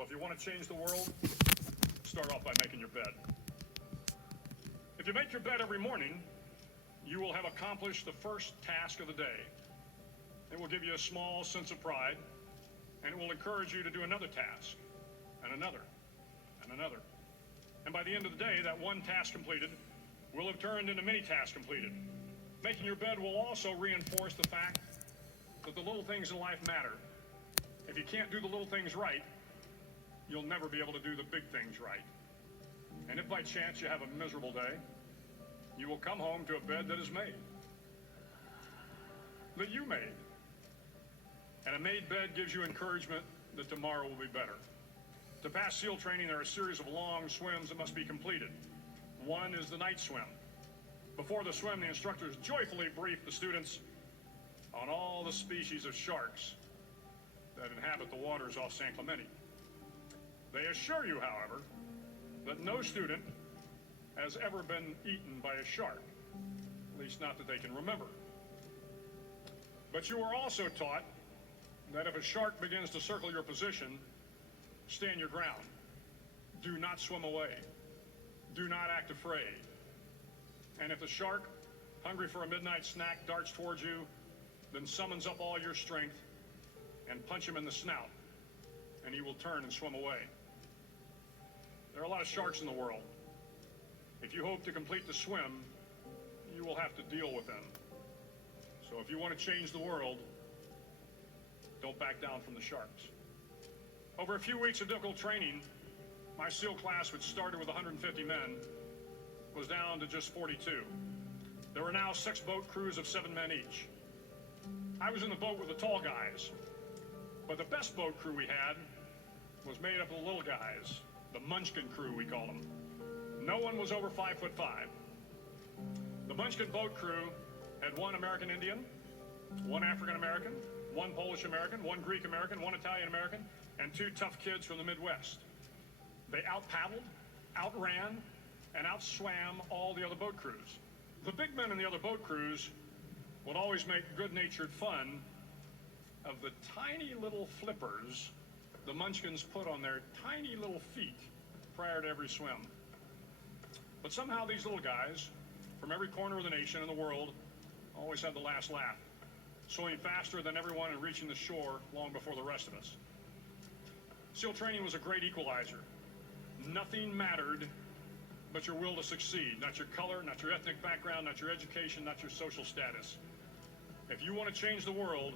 So if you want to change the world, start off by making your bed. If you make your bed every morning, you will have accomplished the first task of the day. It will give you a small sense of pride, and it will encourage you to do another task, and another, and another. And by the end of the day, that one task completed will have turned into many tasks completed. Making your bed will also reinforce the fact that the little things in life matter. If you can't do the little things right, you'll never be able to do the big things right. And if by chance you have a miserable day, you will come home to a bed that is made, that you made. And a made bed gives you encouragement that tomorrow will be better. To pass SEAL training, there are a series of long swims that must be completed. One is the night swim. Before the swim, the instructors joyfully brief the students on all the species of sharks that inhabit the waters off San Clemente. They assure you, however, that no student has ever been eaten by a shark, at least not that they can remember. But you are also taught that if a shark begins to circle your position, stand your ground. Do not swim away. Do not act afraid. And if the shark, hungry for a midnight snack, darts towards you, then summons up all your strength and punch him in the snout, and he will turn and swim away. There are a lot of sharks in the world. If you hope to complete the swim, you will have to deal with them. So if you want to change the world, don't back down from the sharks. Over a few weeks of difficult training, my SEAL class, which started with 150 men, was down to just 42. There were now 6 boat crews of 7 men each. I was in the boat with the tall guys, but the best boat crew we had was made up of the little guys, the Munchkin crew, we call them. No one was over 5'5". The Munchkin boat crew had 1 American Indian, 1 African American, 1 Polish American, 1 Greek American, 1 Italian American, and 2 tough kids from the Midwest. They out-paddled, outran, and outswam all the other boat crews. The big men in the other boat crews would always make good-natured fun of the tiny little flippers the Munchkins put on their tiny little feet prior to every swim. But somehow these little guys from every corner of the nation and the world always had the last laugh, swimming faster than everyone and reaching the shore long before the rest of us. SEAL training was a great equalizer. Nothing mattered but your will to succeed, not your color, not your ethnic background, not your education, not your social status. If you want to change the world,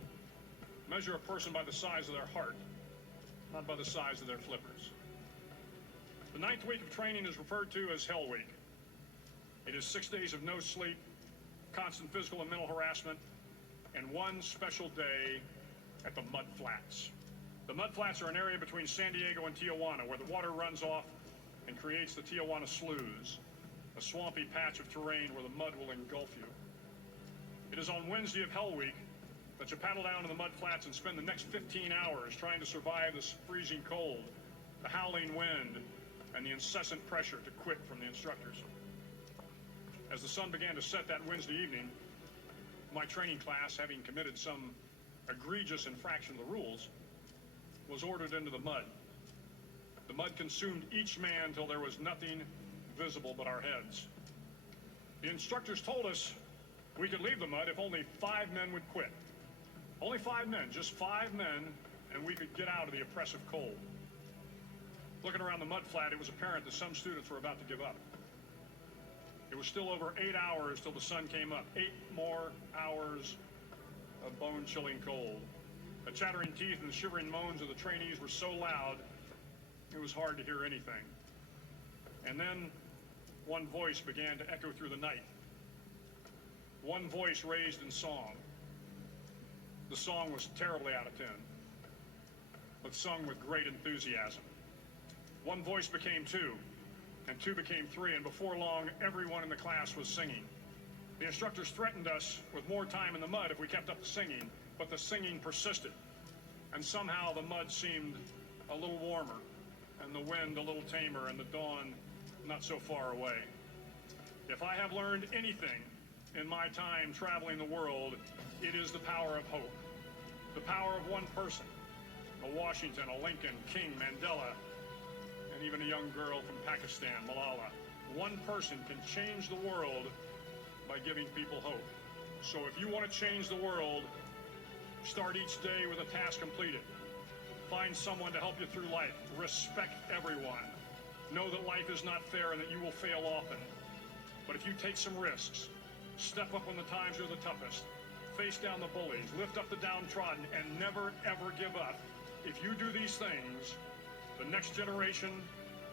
measure a person by the size of their heart, not by the size of their flippers. The 9th week of training is referred to as Hell Week. It is 6 days of no sleep, constant physical and mental harassment, and 1 special day at the Mud Flats. The Mud Flats are an area between San Diego and Tijuana where the water runs off and creates the Tijuana Sloughs, a swampy patch of terrain where the mud will engulf you. It is on Wednesday of Hell Week that you paddle down to the Mud Flats and spend the next 15 hours trying to survive the freezing cold, the howling wind, and the incessant pressure to quit from the instructors. As the sun began to set that Wednesday evening, my training class, having committed some egregious infraction of the rules, was ordered into the mud. The mud consumed each man till there was nothing visible but our heads. The instructors told us we could leave the mud if only 5 men would quit. Only 5 men, just 5 men, and we could get out of the oppressive cold. Looking around the mud flat, it was apparent that some students were about to give up. It was still over 8 hours till the sun came up. 8 more hours of bone-chilling cold. The chattering teeth and the shivering moans of the trainees were so loud, it was hard to hear anything. And then one voice began to echo through the night. One voice raised in song. The song was terribly out of tune, but sung with great enthusiasm. One voice became 2, and 2 became 3, and before long, everyone in the class was singing. The instructors threatened us with more time in the mud if we kept up the singing, but the singing persisted, and somehow the mud seemed a little warmer, and the wind a little tamer, and the dawn not so far away. If I have learned anything in my time traveling the world, it is the power of hope, the power of one person, a Washington, a Lincoln, King, Mandela, and even a young girl from Pakistan, Malala. One person can change the world by giving people hope. So if you want to change the world, start each day with a task completed. Find someone to help you through life. Respect everyone. Know that life is not fair and that you will fail often. But if you take some risks, step up when the times are the toughest, face down the bullies, lift up the downtrodden, and never, ever give up, if you do these things, the next generation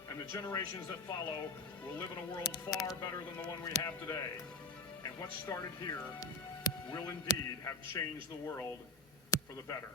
and the generations that follow will live in a world far better than the one we have today. And what started here will indeed have changed the world for the better.